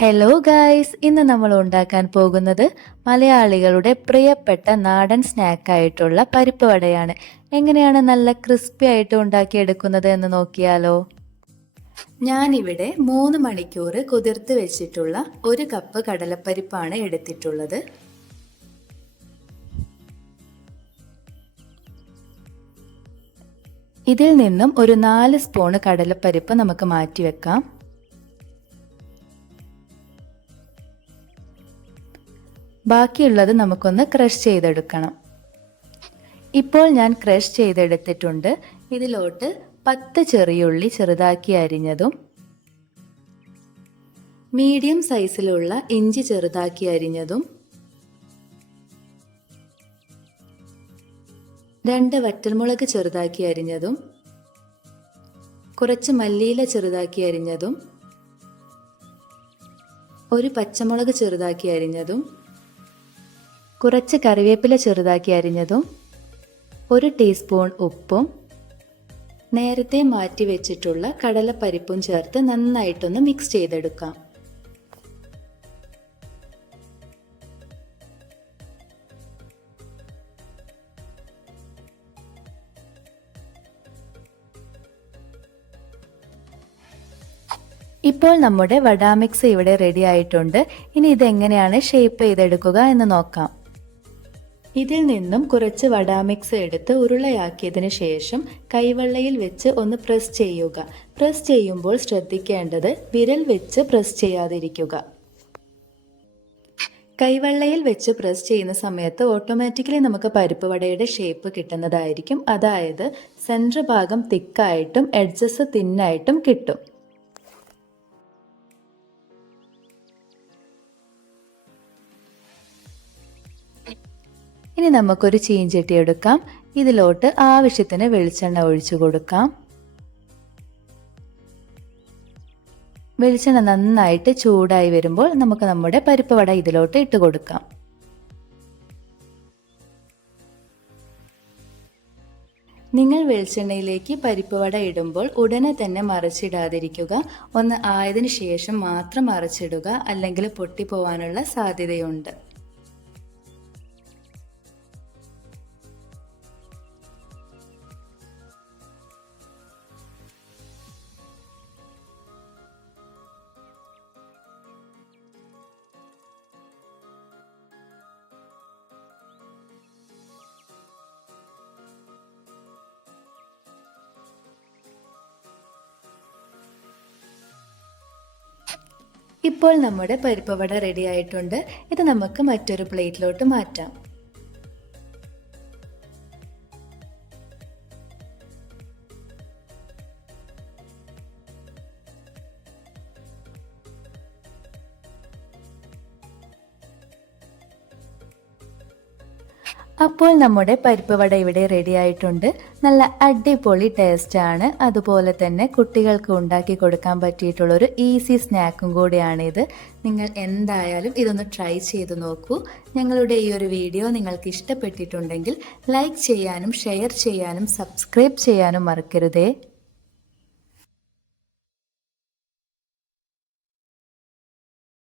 Hello guys ഇന്ന് നമ്മൾ ഉണ്ടാക്കാൻ പോകുന്നത് മലയാളികളുടെ പ്രിയപ്പെട്ട നാടൻ സ്നാക്കായിട്ടുള്ള പരിപ്പ് വടയാണ്. എങ്ങനെയാണ് നല്ല ക്രിസ്പി ആയിട്ട് ഉണ്ടാക്കിയെടുക്കുന്നത് എന്ന് നോക്കിയാലോ? ഞാനിവിടെ മൂന്ന് മണിക്കൂർ കുതിർത്ത് വെച്ചിട്ടുള്ള ഒരു കപ്പ് കടലപ്പരിപ്പാണ് എടുത്തിട്ടുള്ളത്. ഇതിൽ നിന്നും ഒരു നാല് സ്പൂണ് കടലപ്പരിപ്പ് നമുക്ക് മാറ്റി വെക്കാം ബാക്കിയുള്ളത് നമുക്കൊന്ന് ക്രഷ് ചെയ്തെടുക്കണം. ഇപ്പോൾ ഞാൻ ക്രഷ് ചെയ്തെടുത്തിട്ടുണ്ട്. ഇതിലോട്ട് പത്ത് ചെറിയുള്ളി ചെറുതാക്കി അരിഞ്ഞതും മീഡിയം സൈസിലുള്ള ഇഞ്ചി ചെറുതാക്കി അരിഞ്ഞതും രണ്ട് വറ്റൽമുളക് ചെറുതാക്കി അരിഞ്ഞതും കുറച്ച് മല്ലിയില ചെറുതാക്കി അരിഞ്ഞതും ഒരു പച്ചമുളക് ചെറുതാക്കി അരിഞ്ഞതും കുറച്ച് കറിവേപ്പില ചെറുതാക്കി അരിഞ്ഞതും ഒരു ടീസ്പൂൺ ഉപ്പും നേരത്തെ മാറ്റി വെച്ചിട്ടുള്ള കടലപ്പരിപ്പും ചേർത്ത് നന്നായിട്ടൊന്ന് മിക്സ് ചെയ്തെടുക്കാം. ഇപ്പോൾ നമ്മുടെ വടാമിക്സ് ഇവിടെ റെഡി ആയിട്ടുണ്ട്. ഇനി ഇതെങ്ങനെയാണ് ഷേപ്പ് ചെയ്തെടുക്കുക എന്ന് നോക്കാം. ഇതിൽ നിന്നും കുറച്ച് വടാമിക്സ് എടുത്ത് ഉരുളയാക്കിയതിന് ശേഷം കൈവെള്ളയിൽ വെച്ച് ഒന്ന് പ്രസ് ചെയ്യുക. പ്രസ് ചെയ്യുമ്പോൾ ശ്രദ്ധിക്കേണ്ടത് വിരൽ വെച്ച് പ്രസ് ചെയ്യാതിരിക്കുക. കൈവെള്ളയിൽ വെച്ച് പ്രസ് ചെയ്യുന്ന സമയത്ത് ഓട്ടോമാറ്റിക്കലി നമുക്ക് പരിപ്പ് വടയുടെ ഷേപ്പ് കിട്ടുന്നതായിരിക്കും. അതായത് സെന്റർ ഭാഗം തിക്കായിട്ടും എഡ്ജസ് തിന്നായിട്ടും കിട്ടും. ഇനി നമുക്കൊരു ചീഞ്ചട്ടി എടുക്കാം. ഇതിലോട്ട് ആവശ്യത്തിന് വെളിച്ചെണ്ണ ഒഴിച്ചു കൊടുക്കാം. വെളിച്ചെണ്ണ നന്നായിട്ട് ചൂടായി വരുമ്പോൾ നമുക്ക് നമ്മുടെ പരിപ്പ് വട ഇതിലോട്ട് ഇട്ട് കൊടുക്കാം. നിങ്ങൾ വെളിച്ചെണ്ണയിലേക്ക് പരിപ്പ് വട ഇടുമ്പോൾ ഉടനെ തന്നെ മറിച്ചിടാതിരിക്കുക. ഒന്ന് ആയതിനു ശേഷം മാത്രം മറിച്ചിടുക അല്ലെങ്കിൽ പൊട്ടിപ്പോവാനുള്ള സാധ്യതയുണ്ട്. ഇപ്പോൾ നമ്മുടെ പരിപ്പ് വട റെഡി ആയിട്ടുണ്ട്. ഇത് നമുക്ക് മറ്റൊരു പ്ലേറ്റിലോട്ട് മാറ്റാം. അപ്പോൾ നമ്മുടെ പരിപ്പ് വട ഇവിടെ റെഡി ആയിട്ടുണ്ട്. നല്ല അടിപൊളി ടേസ്റ്റ് ആണ്. അതുപോലെ തന്നെ കുട്ടികൾക്ക് ഉണ്ടാക്കി കൊടുക്കാൻ പറ്റിയിട്ടുള്ള ഒരു ഈസി സ്നാക്കും കൂടിയാണിത് നിങ്ങൾ എന്തായാലും ഇതൊന്ന് ട്രൈ ചെയ്ത് നോക്കൂ. ഞങ്ങളുടെ ഈ ഒരു വീഡിയോ നിങ്ങൾക്ക് ഇഷ്ടപ്പെട്ടിട്ടുണ്ടെങ്കിൽ ലൈക്ക് ചെയ്യാനും ഷെയർ ചെയ്യാനും സബ്സ്ക്രൈബ് ചെയ്യാനും മറക്കരുതേ.